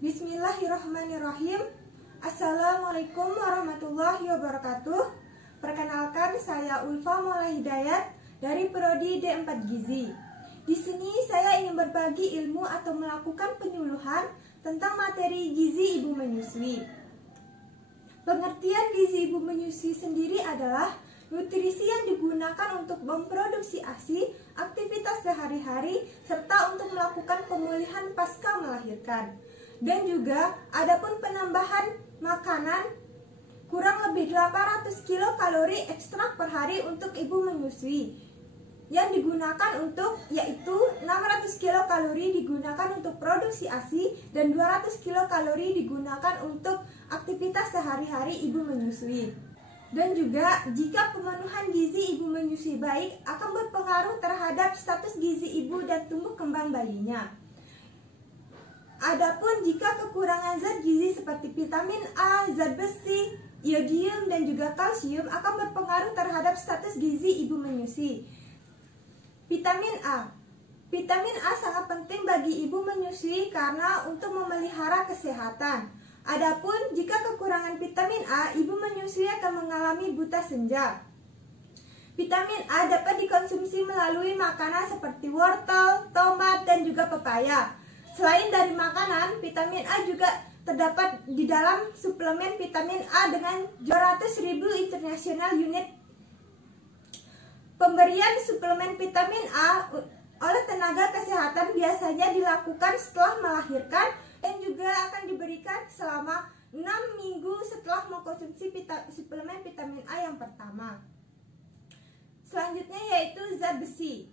Bismillahirrahmanirrahim. Assalamualaikum warahmatullahi wabarakatuh. Perkenalkan, saya Ulfa Maula Hidayat dari Prodi D4 Gizi. Di sini saya ingin berbagi ilmu atau melakukan penyuluhan tentang materi gizi ibu menyusui. Pengertian gizi ibu menyusui sendiri adalah nutrisi yang digunakan untuk memproduksi ASI, aktivitas sehari-hari, serta untuk melakukan pemulihan pasca melahirkan. Dan juga adapun penambahan makanan kurang lebih 800 kilokalori ekstra per hari untuk ibu menyusui. Yang digunakan untuk yaitu 600 kilokalori digunakan untuk produksi ASI dan 200 kilokalori digunakan untuk aktivitas sehari-hari ibu menyusui. Dan juga jika pemenuhan gizi ibu menyusui baik akan berpengaruh terhadap status gizi ibu dan tumbuh kembang bayinya. Adapun jika kekurangan zat gizi seperti vitamin A, zat besi, iodium dan juga kalsium akan berpengaruh terhadap status gizi ibu menyusui. Vitamin A. Vitamin A sangat penting bagi ibu menyusui karena untuk memelihara kesehatan. Adapun jika kekurangan vitamin A, ibu menyusui akan mengalami buta senja. Vitamin A dapat dikonsumsi melalui makanan seperti wortel, tomat, dan juga pepaya. Selain dari makanan, vitamin A juga terdapat di dalam suplemen vitamin A dengan 200.000 international unit. Pemberian suplemen vitamin A oleh tenaga kesehatan biasanya dilakukan setelah melahirkan dan juga akan diberikan selama 6 minggu setelah mengkonsumsi suplemen vitamin A yang pertama. Selanjutnya yaitu zat besi.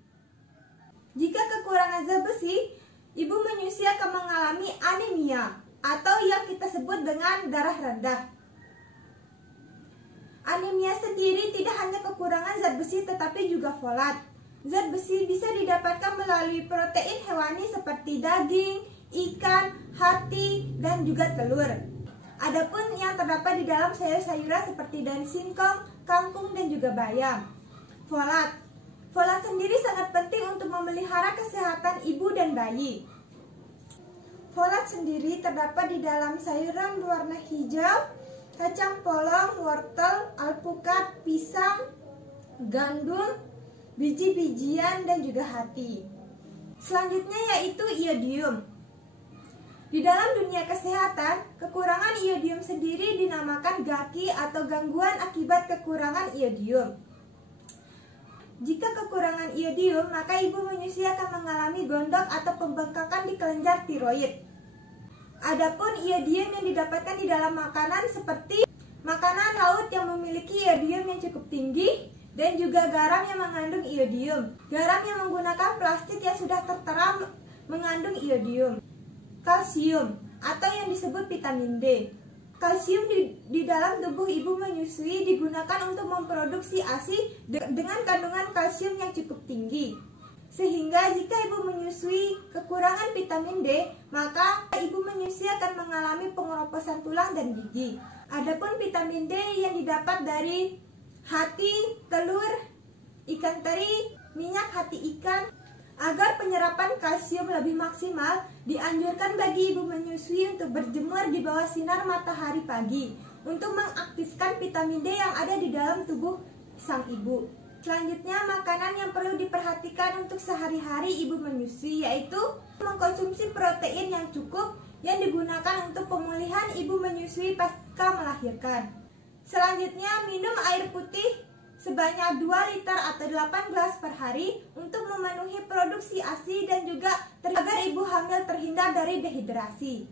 Jika kekurangan zat besi, ibu menyusui akan mengalami anemia atau yang kita sebut dengan darah rendah. Anemia sendiri tidak hanya kekurangan zat besi tetapi juga folat. Zat besi bisa didapatkan melalui protein hewani seperti daging, ikan, hati, dan juga telur. Adapun yang terdapat di dalam sayur-sayuran seperti daun singkong, kangkung, dan juga bayam. Folat. Folat sendiri sangat penting untuk memelihara kesehatan ibu dan bayi. Folat sendiri terdapat di dalam sayuran berwarna hijau, kacang polong, wortel, alpukat, pisang, gandum, biji-bijian, dan juga hati. Selanjutnya yaitu iodium. Di dalam dunia kesehatan, kekurangan iodium sendiri dinamakan GAKI atau gangguan akibat kekurangan iodium. Jika kekurangan iodium, maka ibu menyusui akan mengalami gondok atau pembengkakan di kelenjar tiroid. Adapun iodium yang didapatkan di dalam makanan seperti makanan laut yang memiliki iodium yang cukup tinggi dan juga garam yang mengandung iodium. Garam yang menggunakan plastik yang sudah tertera mengandung iodium. Kalsium atau yang disebut vitamin D. Kalsium di dalam tubuh ibu menyusui digunakan untuk memproduksi ASI dengan kandungan kalsium yang cukup tinggi. Sehingga jika ibu menyusui kekurangan vitamin D, maka ibu menyusui akan mengalami pengeroposan tulang dan gigi. Adapun vitamin D yang didapat dari hati, telur, ikan teri, minyak hati ikan. Agar penyerapan kalsium lebih maksimal, dianjurkan bagi ibu menyusui untuk berjemur di bawah sinar matahari pagi untuk mengaktifkan vitamin D yang ada di dalam tubuh sang ibu. Selanjutnya, makanan yang perlu diperhatikan untuk sehari-hari ibu menyusui yaitu mengkonsumsi protein yang cukup yang digunakan untuk pemulihan ibu menyusui pasca melahirkan. Selanjutnya, minum air putih sebanyak 2 liter atau 8 gelas per hari untuk memenuhi produksi ASI dan juga agar ibu hamil terhindar dari dehidrasi.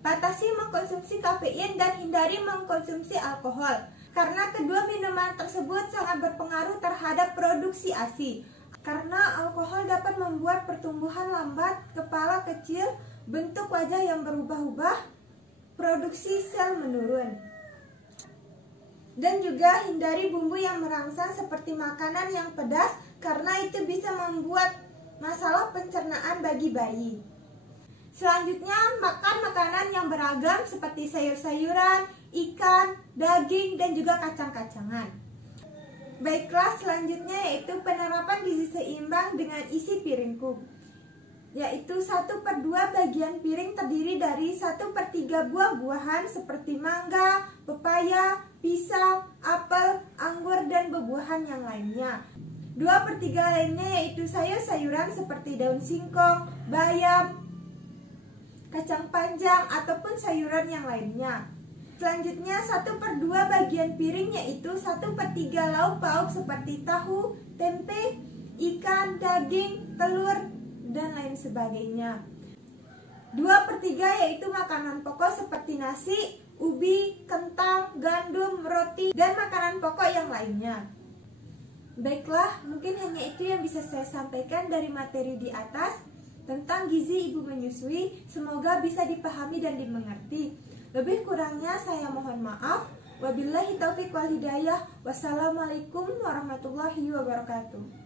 Batasi mengkonsumsi kafein dan hindari mengkonsumsi alkohol karena kedua minuman tersebut sangat berpengaruh terhadap produksi ASI. Karena alkohol dapat membuat pertumbuhan lambat, kepala kecil, bentuk wajah yang berubah-ubah, produksi sel menurun. Dan juga hindari bumbu yang merangsang seperti makanan yang pedas karena itu bisa membuat masalah pencernaan bagi bayi. Selanjutnya, makan makanan yang beragam seperti sayur-sayuran, ikan, daging, dan juga kacang-kacangan. Baiklah, selanjutnya yaitu penerapan gizi seimbang dengan isi piringku. yaitu 1/2 bagian piring terdiri dari 1/3 buah-buahan seperti mangga, pepaya, pisang, apel, anggur, dan buah-buahan yang lainnya. 2/3 lainnya yaitu sayur-sayuran seperti daun singkong, bayam, kacang panjang, ataupun sayuran yang lainnya. Selanjutnya 1/2 bagian piring yaitu 1/3 lauk pauk seperti tahu, tempe, ikan, daging, telur, dan lain sebagainya. 2/3 yaitu makanan pokok seperti nasi, ubi, kentang, gandum, roti, dan makanan pokok yang lainnya. Baiklah, mungkin hanya itu yang bisa saya sampaikan dari materi di atas tentang gizi ibu menyusui. Semoga bisa dipahami dan dimengerti. Lebih kurangnya saya mohon maaf. Wabillahi taufiq wal hidayah. Wassalamualaikum warahmatullahi wabarakatuh.